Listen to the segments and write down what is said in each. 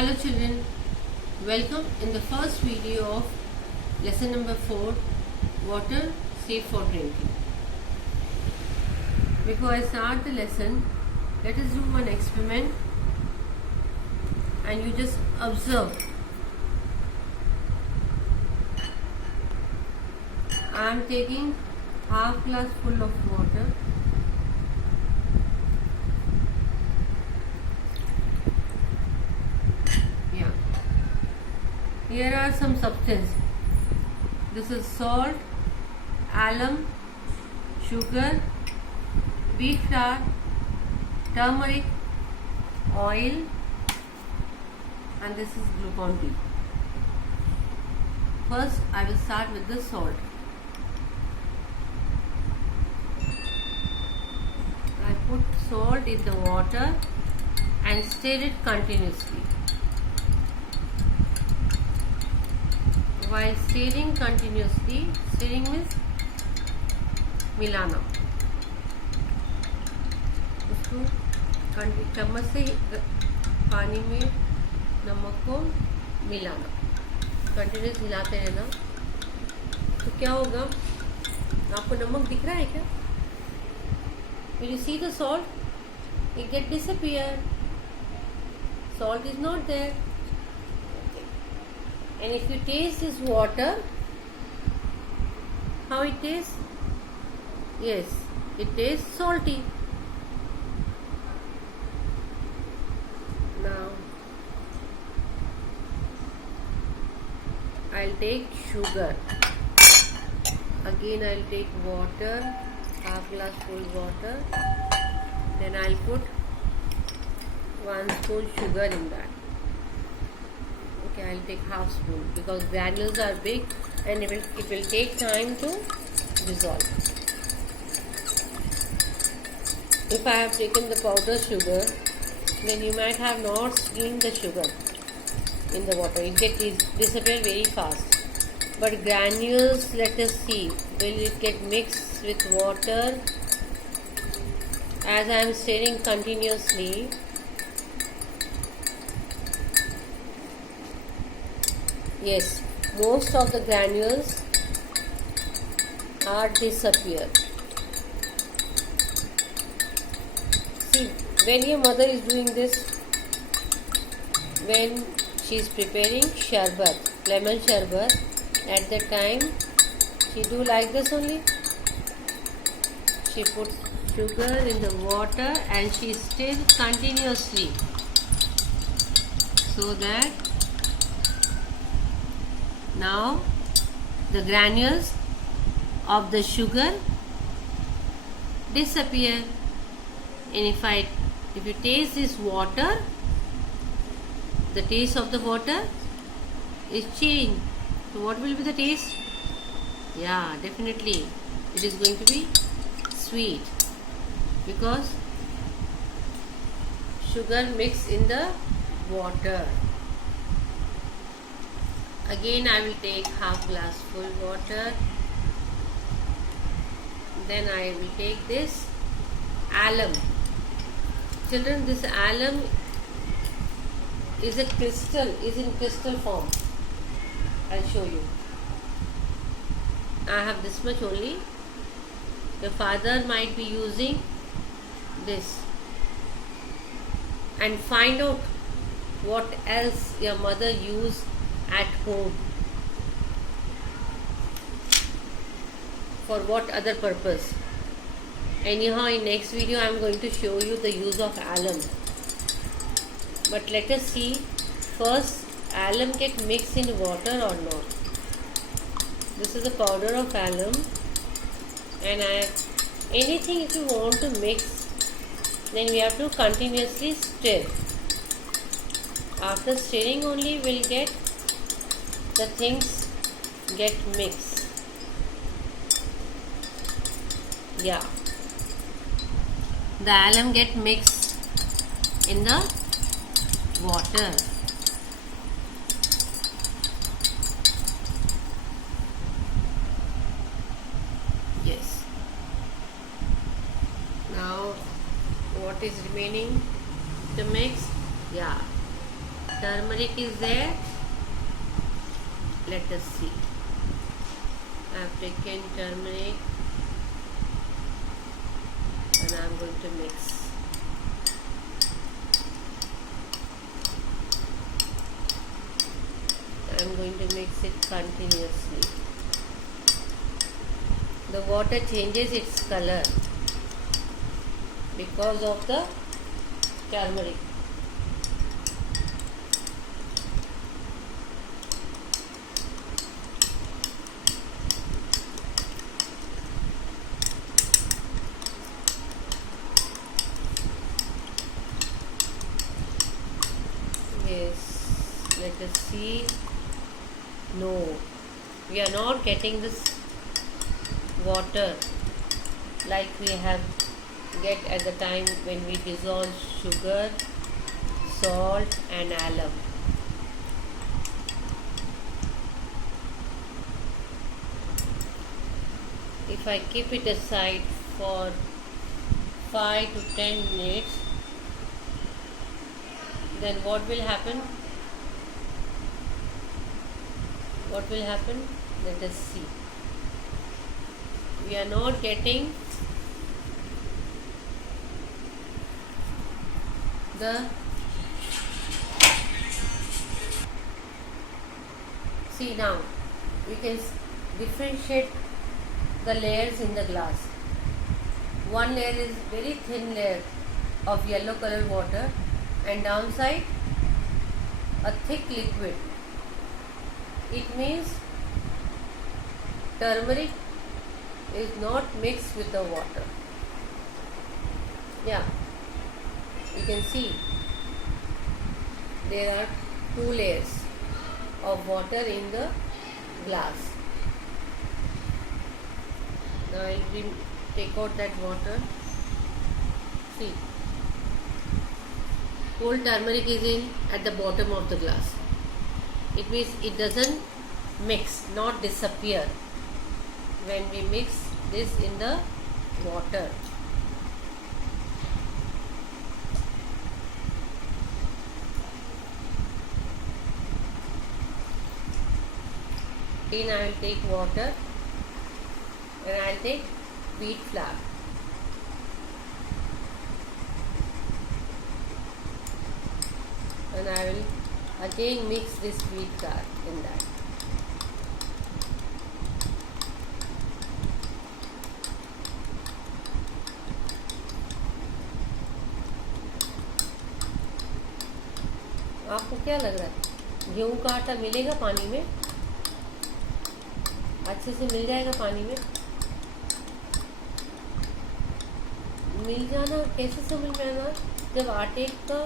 Hello children, welcome in the first video of lesson number 4, water safe for drinking. Before I start the lesson, let us do one experiment and you just observe. I am taking half glass full of water. Here are some substances. This is salt, alum, sugar, wheat flour, turmeric, oil, and this is Glucon-D. First, I will start with the salt. I put salt in the water and stir it continuously. While stirring continuously, stirring means मिलाना, उसको चम्मच से पानी में नमक को मिलाना, continuous हिलाते रहना. तो क्या होगा, आपको नमक दिख रहा है क्या? Will you see the salt? It get disappear. Salt is not there. And if you taste this water, how it tastes? Yes, it tastes salty. Now, I'll take sugar. Again, I'll take water, half glass full water. Then I'll put 1 spoon sugar in that. Okay, I'll take half spoon because granules are big and it will take time to dissolve. If I have taken the powder sugar, then you might have not seen the sugar in the water. It gets disappear very fast. But granules, let us see, will it get mixed with water? As I am stirring continuously, yes, most of the granules are disappeared. See, when your mother is doing this, when she is preparing sharbat, lemon sharbat, at the time she do like this only. She put sugar in the water and she stirs continuously so that now the granules of the sugar disappear, and if you taste this water, the taste of the water is changed. So what will be the taste? Yeah, definitely it is going to be sweet because sugar mixed in the water. Again, I will take half glass full water. Then I will take this alum. Children, this alum is in crystal form. I'll show you. I have this much only. Your father might be using this. And find out what else your mother used at home, for what other purpose. Anyhow, in next video I am going to show you the use of alum. But let us see first, alum get mixed in water or not. This is the powder of alum, and anything if you want to mix, then we have to continuously stir. After stirring only we'll get the things get mixed. Yeah, the alum get mixed in the water. Yes. Now what is remaining to mix? Yeah, turmeric is there. Let us see. I have taken turmeric and I am going to mix. I am going to mix it continuously. The water changes its color because of the turmeric. Yes, let us see. No, we are not getting this water like we have get at the time when we dissolve sugar, salt and alum. If I keep it aside for 5 to 10 minutes, then what will happen? What will happen? Let us see. We are not getting the see now we can differentiate the layers in the glass. One layer is very thin layer of yellow color water and downside a thick liquid. It means turmeric is not mixed with the water. Yeah, you can see there are 2 layers of water in the glass. Now I will take out that water. See, whole turmeric is in at the bottom of the glass. It means it doesn't mix, not disappear when we mix this in the water. Then I will take water and I will take wheat flour. And I will again mix this wheat flour in that. आपको क्या लग रहा है? गेहूं का आटा मिलेगा पानी में? अच्छे से मिल जाएगा पानी में? मिल जाना कैसे समझ में आना? जब आटे का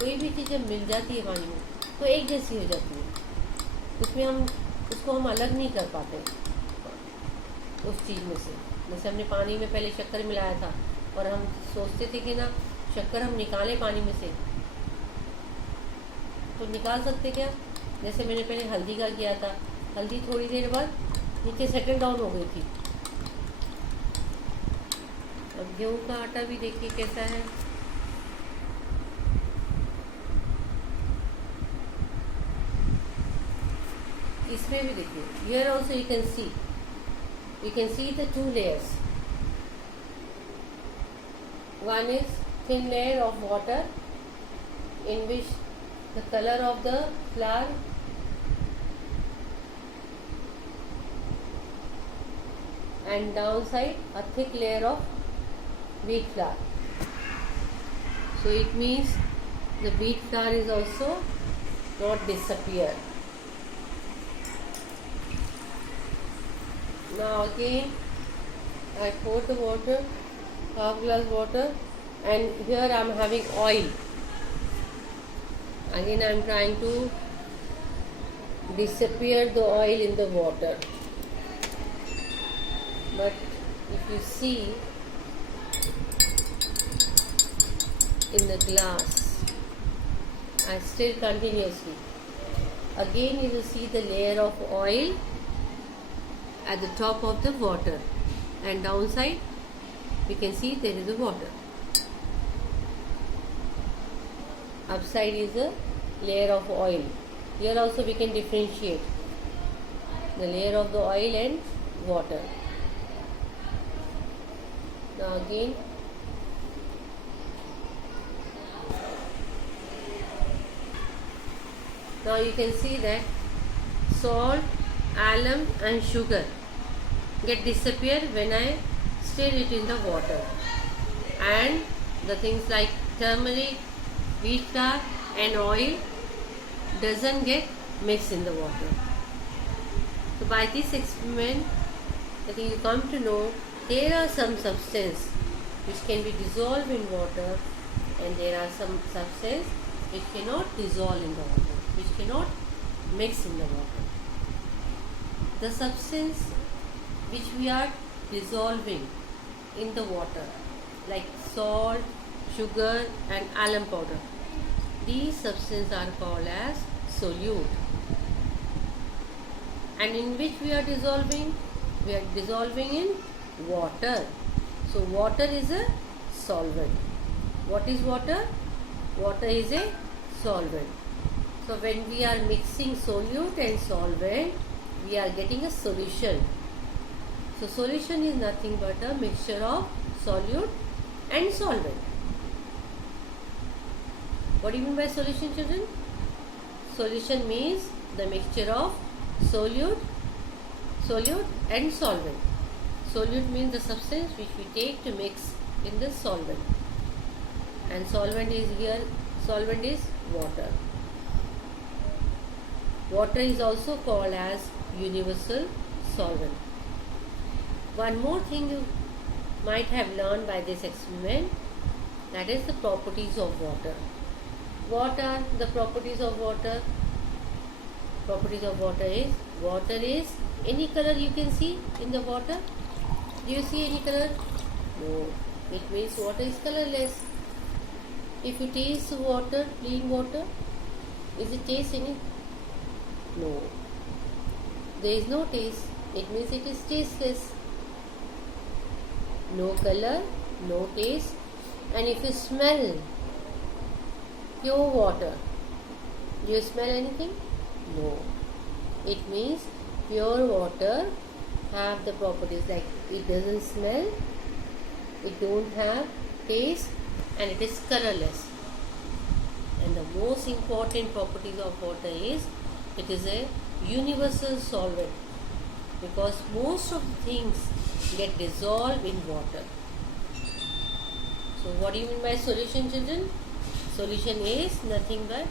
कोई भी चीज़ जब मिल जाती है पानी में तो एक जैसी हो जाती है, उसमें हम उसको हम अलग नहीं कर पाते उस चीज़ में से। जैसे हमने पानी में पहले शक्कर मिलाया था और हम सोचते थे कि ना शक्कर हम निकालें पानी में से, तो निकाल सकते क्या? जैसे मैंने पहले हल्दी का किया था, हल्दी थोड़ी देर बाद नीचे सेटल डाउन हो गई थी। अब गेहूं का आटा भी देखिए कैसा है। इसमें भी देखिए, here also you can see the 2 layers. One is thin layer of water in which the color of the flour and downside a thick layer of wheat flour. So it means the wheat flour is also not disappear. Now again I pour the water, half glass water, and here I am having oil. Again I am trying to disappear the oil in the water. But if you see in the glass, I stir continuously. Again you will see the layer of oil at the top of the water, and downside we can see there is a water. Upside is a layer of oil. Here also we can differentiate the layer of the oil and water. Now again, now you can see that salt, alum and sugar get disappear when I stir it in the water, and the things like turmeric, wheat flour and oil doesn't get mixed in the water. So by this experiment, I think you come to know there are some substances which can be dissolved in water, and there are some substances which cannot dissolve in the water, which cannot mix in the water. The substance which we are dissolving in the water, like salt, sugar and alum powder, these substances are called as solute. And in which we are dissolving? We are dissolving in water. So water is a solvent. What is water? Water is a solvent. So when we are mixing solute and solvent, we are getting a solution. So solution is nothing but a mixture of solute and solvent. What do you mean by solution, children? Solution means the mixture of solute and solvent. Solute means the substance which we take to mix in the solvent, and solvent is water. Water is also called as universal solvent. One more thing you might have learned by this experiment, that is the properties of water. What are the properties of water? Properties of water is any color you can see in the water. Do you see any color? No. It means water is colorless. If you taste water, plain water, is it taste in it? No. There is no taste. It means it is tasteless. No color, no taste. And if you smell pure water, do you smell anything? No. It means pure water have the properties like it doesn't smell, it don't have taste, and it is colorless. And the most important properties of water is it is a universal solvent, because most of the things get dissolved in water. So what do you mean by solution, children? Solution is nothing but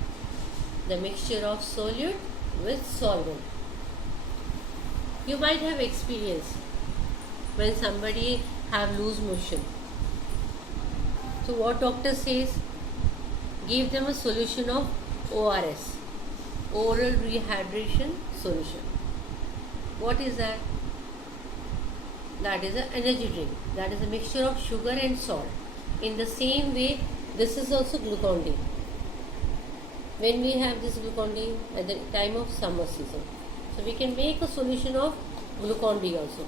the mixture of solute with solvent. You might have experienced when somebody have loose motion. So what doctor says? Give them a solution of ORS, oral rehydration solution. What is that? That is an energy drink. That is a mixture of sugar and salt. In the same way, this is also Glucon-D. When we have this Glucon-D at the time of summer season, so we can make a solution of Glucon-D also.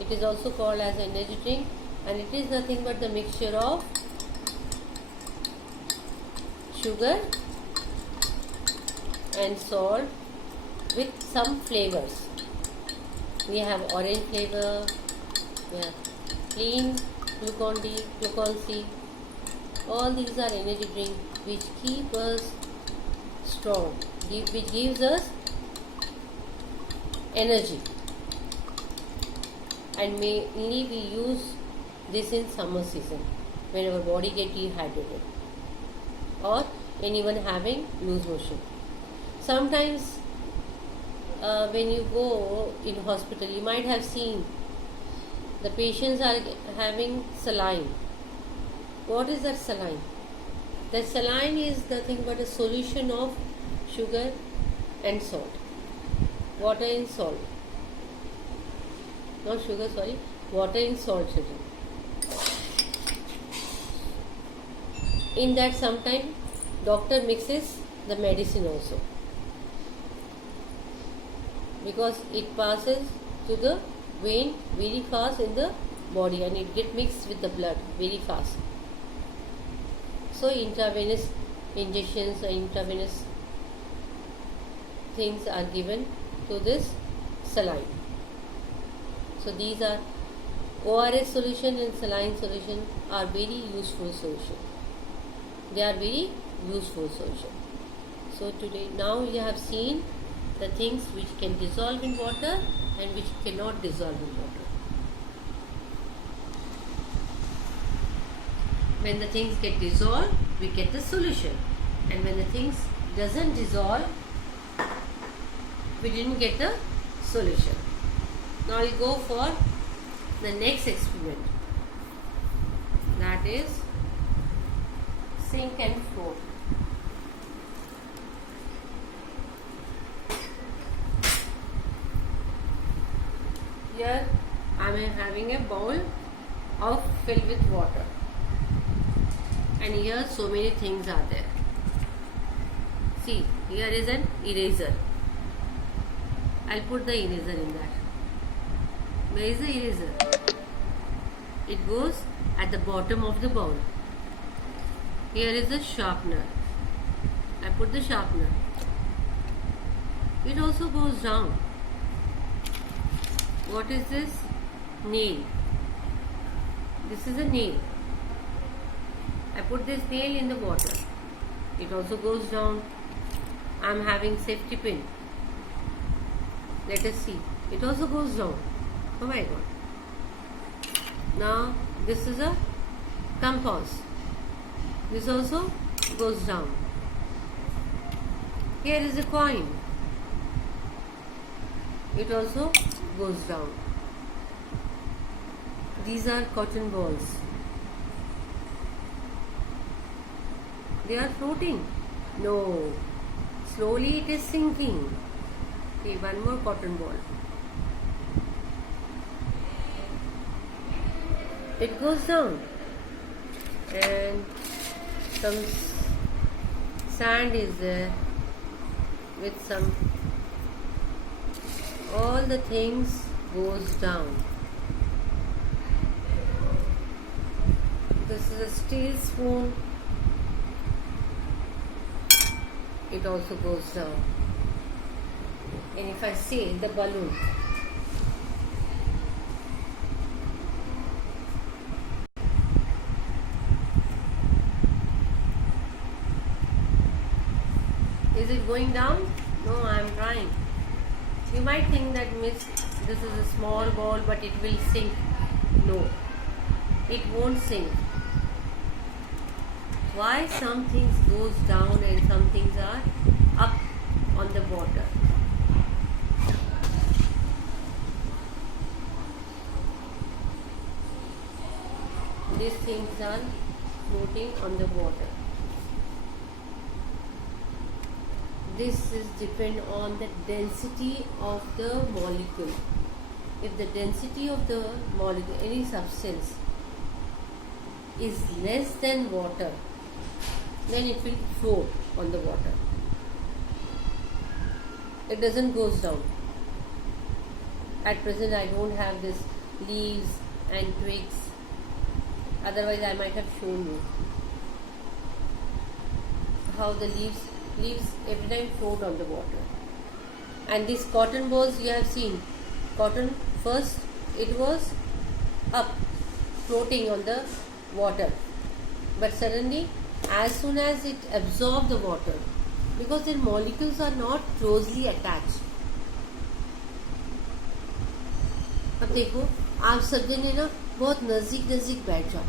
It is also called as an energy drink, and it is nothing but the mixture of sugar and salt with some flavors. We have orange flavor, we have plain Glucon-D, Glucon-C. All these are energy drinks which keep us strong, which gives us energy. And mainly we use this in summer season when our body gets dehydrated or anyone having loose motion. Sometimes when you go in hospital, you might have seen the patients are having saline. What is that saline? That saline is nothing but a solution of sugar and salt. Water and salt. Not sugar, sorry. Water and salt, children. In that sometime doctor mixes the medicine also, because it passes to the vein very fast in the body and it gets mixed with the blood very fast. So intravenous injections or intravenous things are given to this saline. So these are ORS solution and saline solution are very useful solution. They are very useful solution. So today now you have seen the things which can dissolve in water and which cannot dissolve in water. When the things get dissolved, we get the solution, and when the things doesn't dissolve, we didn't get the solution. Now we go for the next experiment, that is sink and float. Here I am having a bowl filled with water, and here so many things are there. See, here is an eraser. I'll put the eraser in that. Where is the eraser? It goes at the bottom of the bowl. Here is the sharpener. I put the sharpener. It also goes down. What is this? Nail. This is a nail. I put this nail in the water. It also goes down. I am having safety pin. Let us see. It also goes down. Oh my God. Now this is a compass. This also goes down. Here is a coin. It also goes down. These are cotton balls. They are floating. No. Slowly it is sinking. Okay, one more cotton ball. It goes down. And some sand is there with some, all the things goes down. This is a steel spoon. It also goes down. And if I say the balloon, is it going down? No, I am trying. You might think that Miss, this is a small ball, but it will sink. No, it won't sink. Why some things goes down and some things are up on the water? These things are floating on the water. This is depend on the density of the molecule. If the density of the molecule, any substance, is less than water, then it will float on the water. It doesn't goes down. At present I don't have this leaves and twigs. Otherwise I might have shown you how the leaves every time float on the water. And these cotton balls you have seen. Cotton first it was up, floating on the water. But suddenly, as soon as it absorbed the water, because their molecules are not closely attached. अब देखो, आप सब जने ना बहुत नज़दीक बैठ जाओ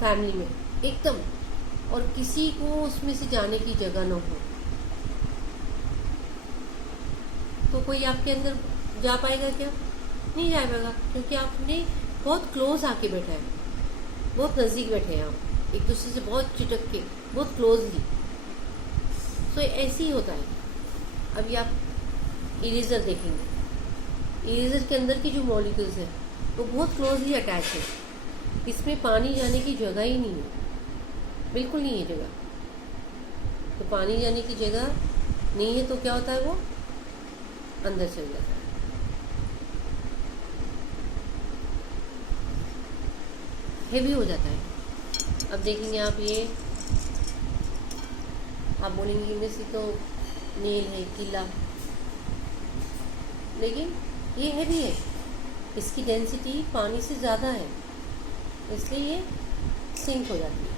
फैमिली में एकदम, और किसी को उसमें से जाने की जगह न हो, तो कोई आपके अंदर जा पाएगा क्या? नहीं जा पाएगा, क्योंकि आपने बहुत क्लोज आके बैठा है, बहुत नज़दीक बैठे हैं आप, एक दूसरे से बहुत चिटक के, बहुत क्लोजली. तो ऐसे ही होता है. अभी आप इरेजर देखेंगे, इरेजर के अंदर की जो मॉलिक्यूल्स हैं वो बहुत क्लोजली अटैच है. इसमें पानी जाने की जगह ही नहीं है, बिल्कुल नहीं है जगह. तो पानी जाने की जगह नहीं है तो क्या होता है, वो अंदर चल जाता है. हेवी हो जाता है. अब देखेंगे आप, ये आप बोलेंगे इनमें से तो नील है, किला, लेकिन ये हैवी है, इसकी डेंसिटी पानी से ज़्यादा है, इसलिए ये सिंक हो जाती है।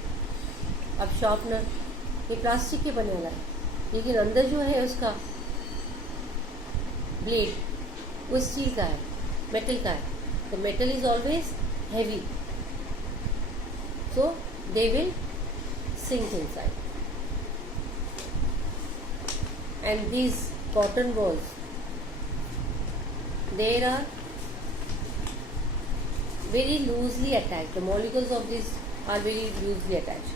अब शार्पनर ये प्लास्टिक के बने वाला है, लेकिन अंदर जो है उसका ब्लेड उस स्टील का है, मेटल का है, तो metal is always heavy, so they will sink inside. And these cotton balls, they are very loosely attached. The molecules of this are very loosely attached.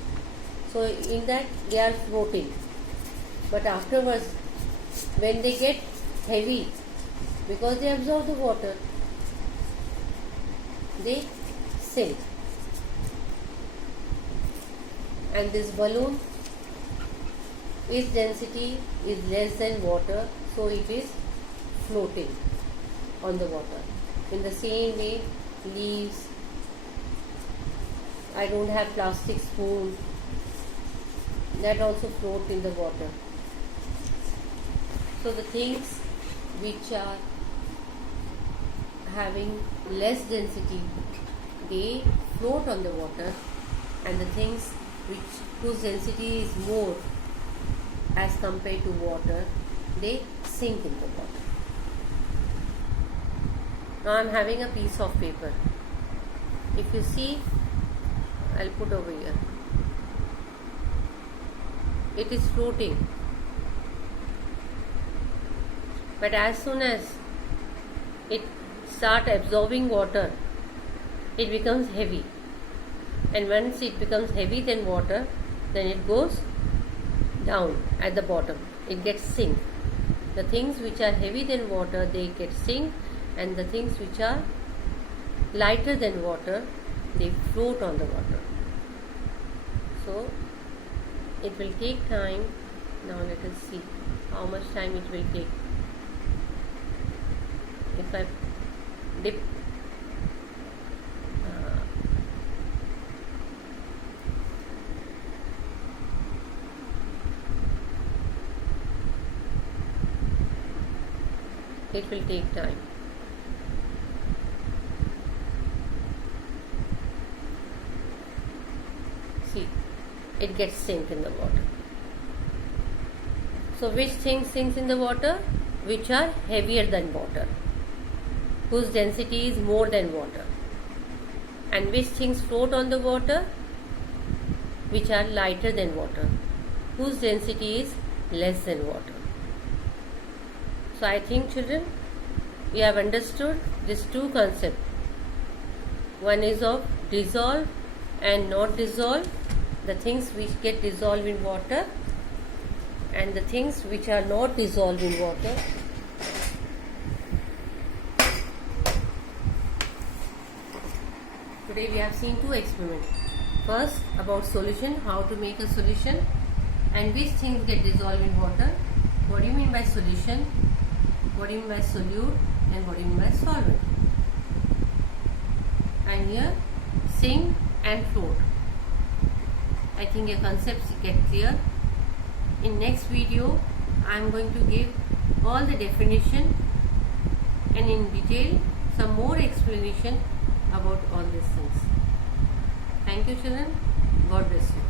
So in that they are floating. But afterwards, when they get heavy, because they absorb the water, they sink. And this balloon, its density is less than water, so it is floating on the water. In the same way, leaves, I don't have plastic spoon, that also float in the water. So the things which are having less density, they float on the water, and the things whose density is more as compared to water, they sink in the water. Now I am having a piece of paper. If you see, I'll put over here. It is floating, but as soon as it starts absorbing water, it becomes heavy. And once it becomes heavy than water, then it goes down at the bottom. It gets sink. The things which are heavy than water, they get sink, and the things which are lighter than water, they float on the water. So it will take time. Now let us see how much time it will take. If I dip it will take time. See, it gets sink in the water. So which things sinks in the water? Which are heavier than water, whose density is more than water. And which things float on the water? Which are lighter than water, whose density is less than water. So I think, children, we have understood these two concepts. One is of dissolve and not dissolve, the things which get dissolved in water, and the things which are not dissolved in water. Today we have seen two experiments. First, about solution, how to make a solution, and which things get dissolved in water. What do you mean by solution? What do you mean by solute? And what do you mean by solvent? And here, sink and float. I think your concepts get clear. In next video, I am going to give all the definition and in detail some more explanation about all these things. Thank you, children. God bless you.